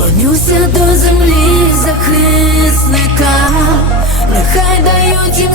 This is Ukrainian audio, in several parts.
Клонюся до землі захисника, нехай дають їм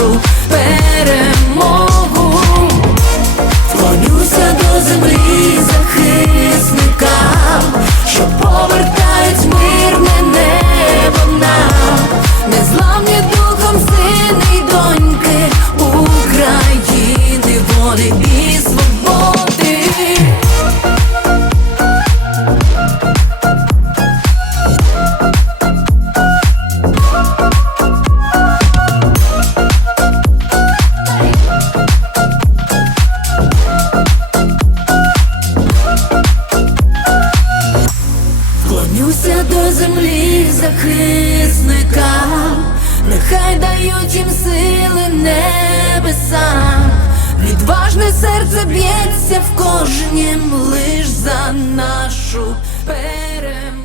Нашу перемогу. Клонюся до землі захисникам, що повертають мирне небо нам, незламні духом сини й доньки України, волі їм сили небеса, відважне серце б'ється в кожнім лиш за нашу перемогу.